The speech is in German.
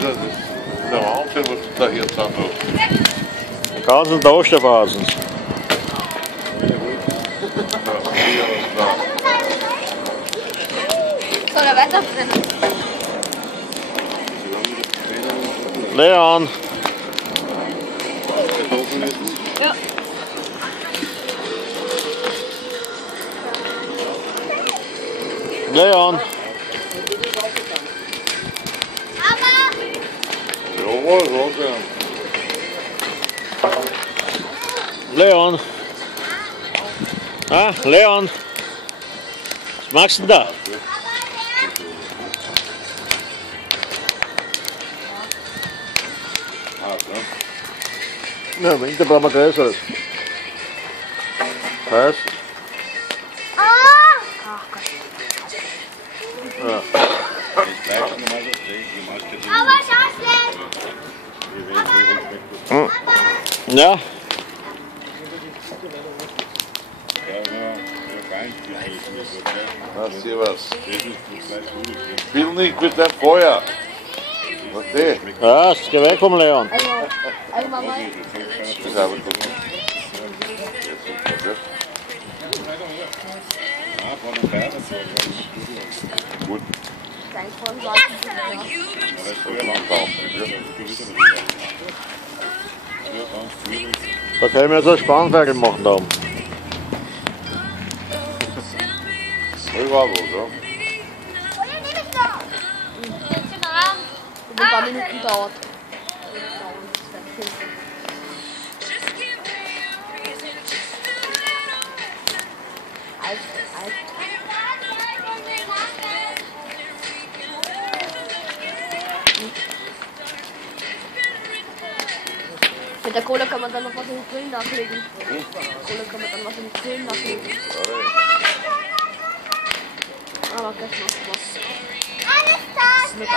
das ist der Wahnsinn, was du da hier zusammen hast. Den ganzen Tag der Basen. Soll er weiterbrennen? Leon! Ja. Leon! Jawohl, Rogan. Leon! Ah, Leon! Was machst du denn da? Ja, im Winter brauchen wir größeres. Was? Ja. Aber Schaßle! Ja? Lass dir was. Spiel nicht mit dem Feuer. Okay. Ja, geh weg vom Leon. Einmal mal. Das ist aber gut. Gut. Da können wir jetzt einen Spanferkel machen da oben. Ich war wohl, ja. Ein paar Minuten dauert. Mit der Kohle kann man dann noch was in den Grill nachlegen. Mit der Kohle kann man dann was in den Grill nachlegen. Aber gleich noch was. Alles das! Mit